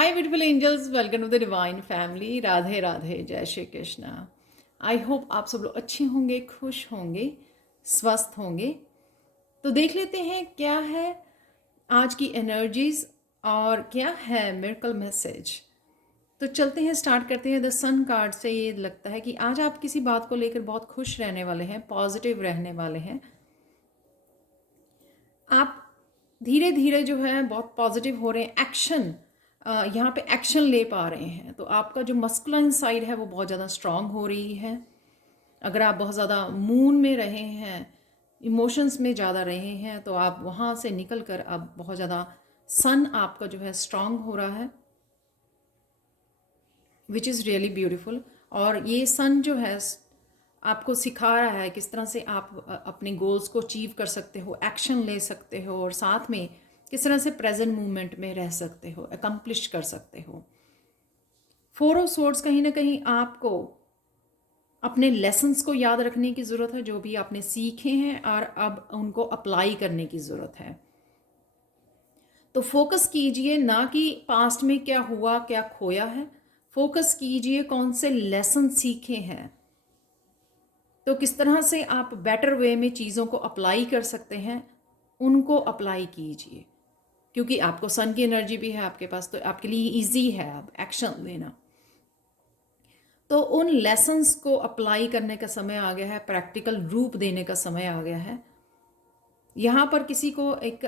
Hi beautiful angels, welcome to the divine family. Radhe Radhe, जय Shri Krishna. I hope आप सब लोग अच्छे होंगे, खुश होंगे, स्वस्थ होंगे। तो देख लेते हैं क्या है आज की एनर्जीज और क्या है मिरेकल मैसेज। तो चलते हैं, स्टार्ट करते हैं। द सन कार्ड से ये लगता है कि आज आप किसी बात को लेकर बहुत खुश रहने वाले हैं, पॉजिटिव रहने वाले हैं। आप धीरे धीरे जो है बहुत पॉजिटिव हो रहे हैं, एक्शन यहाँ पे एक्शन ले पा रहे हैं। तो आपका जो मस्कुलाइन साइड है वो बहुत ज़्यादा स्ट्रांग हो रही है। अगर आप बहुत ज़्यादा मूड में रहे हैं, इमोशंस में ज़्यादा रहे हैं, तो आप वहाँ से निकल कर अब बहुत ज़्यादा सन आपका जो है स्ट्रांग हो रहा है, विच इज़ रियली ब्यूटीफुल। और ये सन जो है आपको सिखा रहा है किस तरह से आप अपने गोल्स को अचीव कर सकते हो, एक्शन ले सकते हो, और साथ में किस तरह से प्रेजेंट मूवमेंट में रह सकते हो, अकम्प्लिश कर सकते हो। फोर ऑफ सोर्ड्स कहीं ना कहीं आपको अपने लेसन्स को याद रखने की ज़रूरत है, जो भी आपने सीखे हैं, और अब उनको अप्लाई करने की ज़रूरत है। तो फोकस कीजिए ना कि पास्ट में क्या हुआ, क्या खोया है। फोकस कीजिए कौन से लेसन सीखे हैं, तो किस तरह से आप बेटर वे में चीज़ों को अप्लाई कर सकते हैं, उनको अप्लाई कीजिए। क्योंकि आपको सन की एनर्जी भी है आपके पास, तो आपके लिए इजी है अब एक्शन लेना। तो उन लेसन्स को अप्लाई करने का समय आ गया है, प्रैक्टिकल रूप देने का समय आ गया है। यहाँ पर किसी को एक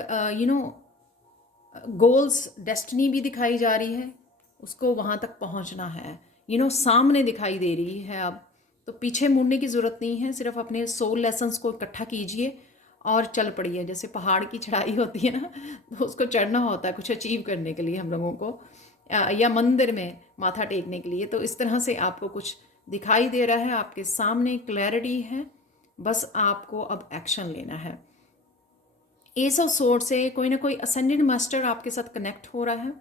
गोल्स, डेस्टिनी भी दिखाई जा रही है, उसको वहाँ तक पहुँचना है, सामने दिखाई दे रही है अब। तो पीछे मुड़ने की ज़रूरत नहीं है, सिर्फ अपने सोल लेसन्स को इकट्ठा कीजिए और चल पड़िए। जैसे पहाड़ की चढ़ाई होती है ना, तो उसको चढ़ना होता है कुछ अचीव करने के लिए हम लोगों को, या मंदिर में माथा टेकने के लिए। तो इस तरह से आपको कुछ दिखाई दे रहा है, आपके सामने क्लैरिटी है, बस आपको अब एक्शन लेना है। एस ऑफ सोर्ड से कोई ना कोई असेंडेड मास्टर आपके साथ कनेक्ट हो रहा है,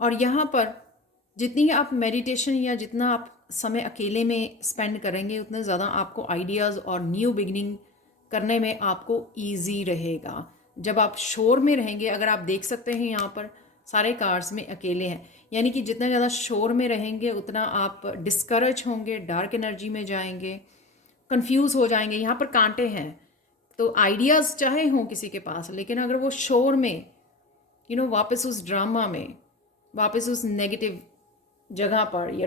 और यहाँ पर जितनी आप मेडिटेशन या जितना आप समय अकेले में स्पेंड करेंगे, उतने ज़्यादा आपको आइडियाज़ और न्यू बिगनिंग करने में आपको ईजी रहेगा। जब आप शोर में रहेंगे, अगर आप देख सकते हैं यहाँ पर सारे कार्ड्स में अकेले हैं, यानी कि जितना ज़्यादा शोर में रहेंगे उतना आप डिस्करेज होंगे, डार्क एनर्जी में जाएंगे, कंफ्यूज हो जाएंगे। यहाँ पर कांटे हैं, तो आइडियाज़ चाहे हों किसी के पास, लेकिन अगर वो शोर में वापस उस ड्रामा में, वापस उस नेगेटिव जगह पर या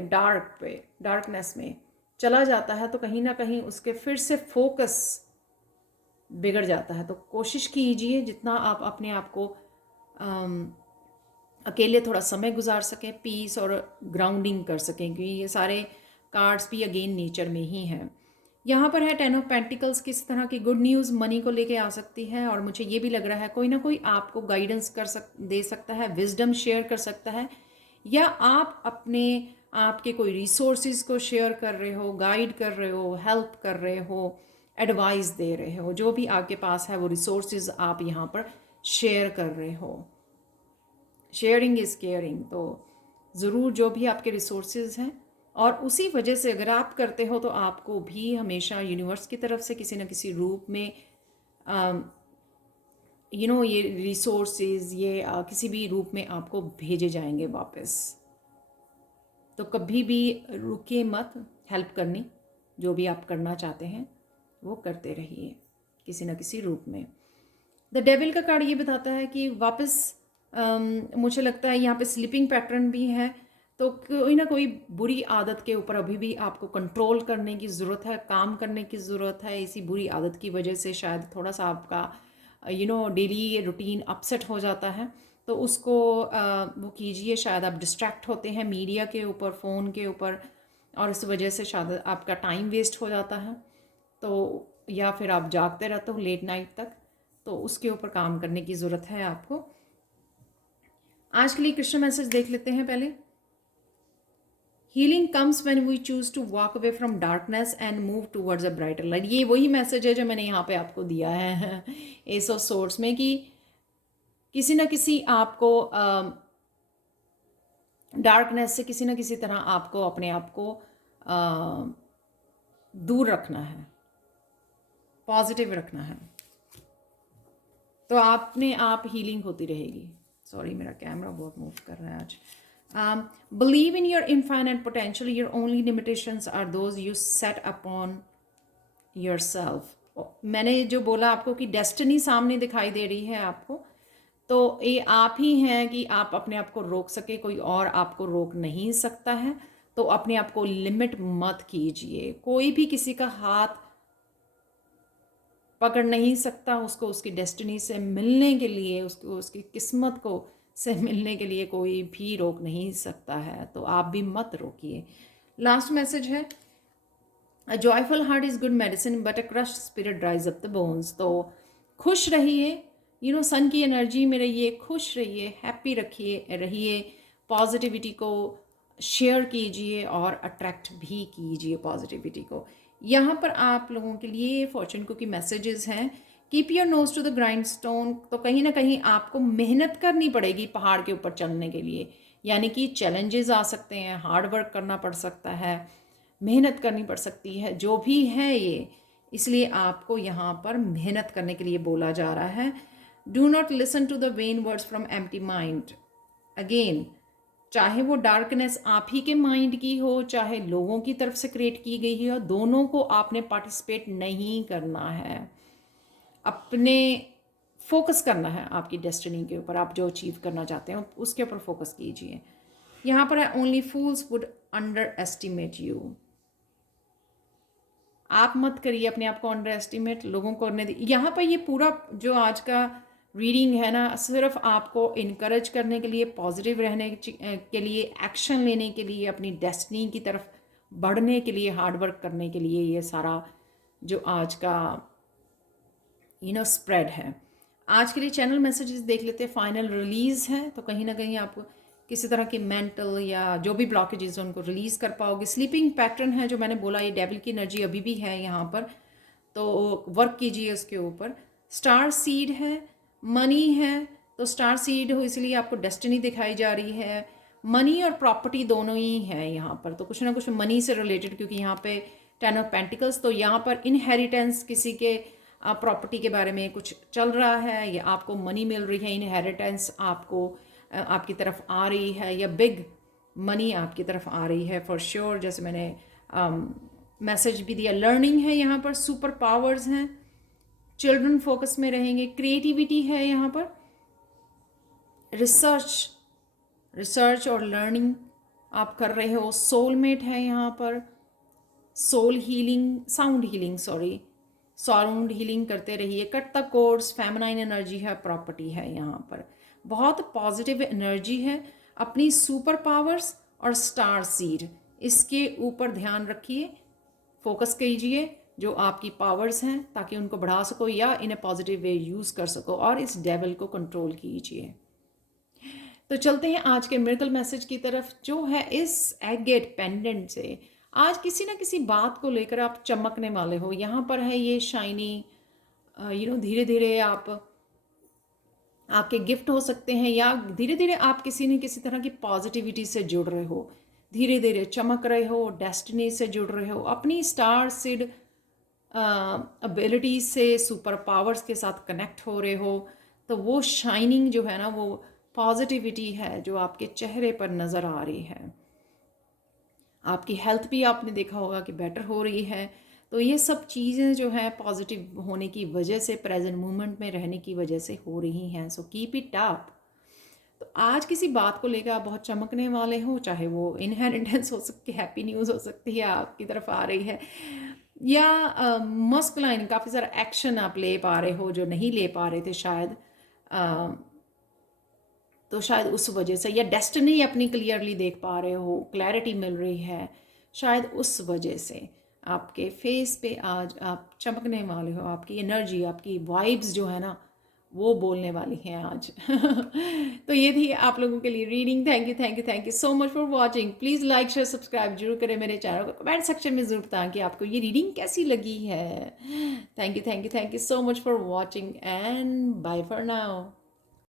डार्कनेस में चला जाता है, तो कहीं ना कहीं उसके फिर से फोकस बिगड़ जाता है। तो कोशिश कीजिए जितना आप अपने आप को अकेले थोड़ा समय गुजार सकें, पीस और ग्राउंडिंग कर सकें, क्योंकि ये सारे कार्ड्स भी अगेन नेचर में ही हैं। यहाँ पर है 10 ऑफ पेंटिकल्स, किस तरह की गुड न्यूज़ मनी को लेके आ सकती है। और मुझे ये भी लग रहा है कोई ना कोई आपको गाइडेंस दे सकता है, विजडम शेयर कर सकता है, या आप अपने आपके कोई रिसोर्सेज को शेयर कर रहे हो, गाइड कर रहे हो, हेल्प कर रहे हो, एडवाइस दे रहे हो। जो भी आपके पास है वो रिसोर्सेज आप यहाँ पर शेयर कर रहे हो। Sharing is caring. तो ज़रूर जो भी आपके रिसोर्सेज हैं, और उसी वजह से अगर आप करते हो तो आपको भी हमेशा यूनिवर्स की तरफ से किसी न किसी रूप में ये रिसोर्सेज, ये किसी भी रूप में आपको भेजे जाएंगे वापस। तो कभी भी रुकिए मत हेल्प करनी, जो भी आप करना चाहते हैं वो करते रहिए किसी न किसी रूप में। द डेविल का कार्ड ये बताता है कि वापस मुझे लगता है यहाँ पे स्लीपिंग पैटर्न भी है, तो कोई ना कोई बुरी आदत के ऊपर अभी भी आपको कंट्रोल करने की ज़रूरत है, काम करने की ज़रूरत है। इसी बुरी आदत की वजह से शायद थोड़ा सा आपका डेली रूटीन अपसेट हो जाता है, तो उसको वो कीजिए। शायद आप डिस्ट्रैक्ट होते हैं मीडिया के ऊपर, फ़ोन के ऊपर, और इस वजह से शायद आपका टाइम वेस्ट हो जाता है, तो या फिर आप जागते रहते हो लेट नाइट तक, तो उसके ऊपर काम करने की ज़रूरत है आपको। आज के लिए कृष्ण मैसेज देख लेते हैं पहले। Healing comes when we choose to walk away from darkness and move towards a brighter light. ये वही मैसेज है जो मैंने यहाँ पे आपको दिया है एस ऑफ सोर्ड्स में, कि किसी न किसी आपको डार्कनेस से किसी न किसी तरह आपको अपने आप को दूर रखना है, पॉजिटिव रखना है। तो आपने आप हीलिंग होती रहेगी। सॉरी मेरा कैमरा बहुत मूव कर रहा है आज। Believe in your infinite potential, your only limitations are those you set upon yourself. मैंने जो बोला आपको कि डेस्टिनी सामने दिखाई दे रही है आपको, तो ये आप ही हैं कि आप अपने आप को रोक सके, कोई और आपको रोक नहीं सकता है। तो अपने आप को लिमिट मत कीजिए। कोई भी किसी का हाथ पकड़ नहीं सकता, उसको उसकी डेस्टिनी से मिलने के लिए, उसको उसकी किस्मत को से मिलने के लिए कोई भी रोक नहीं सकता है। तो आप भी मत रोकिए। लास्ट मैसेज है, अ joyful heart is good medicine but a crushed spirit ड्राइज up the bones. तो खुश रहिए, सन की एनर्जी में रहिए, खुश रहिए, हैप्पी रहिए, पॉजिटिविटी को शेयर कीजिए और अट्रैक्ट भी कीजिए पॉजिटिविटी को। यहाँ पर आप लोगों के लिए फॉर्चून कुकी मैसेजेस हैं, keep your nose to the grindstone. तो कहीं ना कहीं आपको मेहनत करनी पड़ेगी पहाड़ के ऊपर चलने के लिए, यानी कि चैलेंजेस आ सकते हैं, हार्ड वर्क करना पड़ सकता है, मेहनत करनी पड़ सकती है, जो भी है ये। इसलिए आपको यहाँ पर मेहनत करने के लिए बोला जा रहा है। Do not listen to the vain words from empty mind. Again, चाहे वो डार्कनेस आप ही के माइंड की हो, चाहे लोगों की तरफ से क्रिएट की गई हो, दोनों को आपने पार्टिसिपेट नहीं करना है। अपने फोकस करना है आपकी डेस्टिनी के ऊपर, आप जो अचीव करना चाहते हैं उसके ऊपर फोकस कीजिए। यहाँ पर है, only fools would under estimate you. आप मत करिए अपने आप को अंडर एस्टिमेट, लोगों को करने दीजिए। यहाँ पर ये पूरा जो आज का रीडिंग है ना, सिर्फ आपको इनकरेज करने के लिए, पॉजिटिव रहने के लिए, एक्शन लेने के लिए, अपनी डेस्टिनी की तरफ बढ़ने के लिए, हार्डवर्क करने के लिए, ये सारा जो आज का स्प्रेड है। आज के लिए चैनल मैसेजेस देख लेते हैं। फाइनल रिलीज़ है, तो कहीं ना कहीं आप किसी तरह की मेंटल या जो भी ब्लॉकेजेस हैं उनको रिलीज़ कर पाओगे। स्लीपिंग पैटर्न है जो मैंने बोला, ये डेविल की एनर्जी अभी भी है यहाँ पर, तो वर्क कीजिए उसके ऊपर। स्टार सीड है, मनी है, तो स्टार सीड हो इसलिए आपको डेस्टिनी दिखाई जा रही है। मनी और प्रॉपर्टी दोनों ही है यहाँ पर, तो कुछ ना कुछ मनी से रिलेटेड, क्योंकि यहाँ पे 10 ऑफ पेंटिकल्स, तो यहाँ पर इनहेरिटेंस, किसी के प्रॉपर्टी के बारे में कुछ चल रहा है, या आपको मनी मिल रही है, इनहेरिटेंस आपको आपकी तरफ आ रही है, या बिग मनी आपकी तरफ आ रही है फॉर श्योर। जैसे मैंने मैसेज भी दिया, लर्निंग है यहाँ पर, सुपर पावर्स हैं, चिल्ड्रन फोकस में रहेंगे, क्रिएटिविटी है यहाँ पर, रिसर्च और लर्निंग आप कर रहे हो, सोलमेट है यहाँ पर, साउंड हीलिंग करते रहिए, cut the course, feminine energy है, प्रॉपर्टी है यहाँ पर, बहुत पॉजिटिव एनर्जी है। अपनी सुपर पावर्स और स्टार सीड, इसके ऊपर ध्यान रखिए, फोकस कीजिए जो आपकी पावर्स हैं, ताकि उनको बढ़ा सको या इन ए पॉजिटिव वे यूज़ कर सको, और इस डेविल को कंट्रोल कीजिए। तो चलते हैं आज के मिरेकल मैसेज की तरफ, जो है इस एगेट पेंडेंट से। आज किसी ना किसी बात को लेकर आप चमकने वाले हो। यहाँ पर है ये शाइनी, धीरे धीरे आपके गिफ्ट हो सकते हैं, या धीरे धीरे आप किसी न किसी तरह की पॉजिटिविटी से जुड़ रहे हो, धीरे धीरे चमक रहे हो, डेस्टिनी से जुड़ रहे हो, अपनी स्टार सीड एबिलिटीज से, सुपर पावर्स के साथ कनेक्ट हो रहे हो। तो वो शाइनिंग जो है ना, वो पॉजिटिविटी है जो आपके चेहरे पर नज़र आ रही है। आपकी हेल्थ भी आपने देखा होगा कि बेटर हो रही है। तो ये सब चीज़ें जो है पॉजिटिव होने की वजह से, प्रेजेंट मोमेंट में रहने की वजह से हो रही हैं। So keep it up. तो आज किसी बात को लेकर आप बहुत चमकने वाले हो, चाहे वो इनहेरिटेंस हो सकती है, हैप्पी न्यूज़ हो सकती है आपकी तरफ आ रही है, या मस्कुलाइन काफ़ी सारा एक्शन आप ले पा रहे हो जो नहीं ले पा रहे थे शायद, तो शायद उस वजह से, या डेस्टिनी अपनी क्लियरली देख पा रहे हो, क्लैरिटी मिल रही है, शायद उस वजह से आपके फेस पे आज आप चमकने वाले हो। आपकी एनर्जी, आपकी वाइब्स जो है ना, वो बोलने वाली हैं आज। तो ये थी आप लोगों के लिए reading. Thank you so much for watching. Please like share subscribe जरूर करें मेरे चैनल को। कमेंट सेक्शन में ज़रूर बताएं कि आपको ये रीडिंग कैसी लगी है। Thank you so much for watching and bye for now.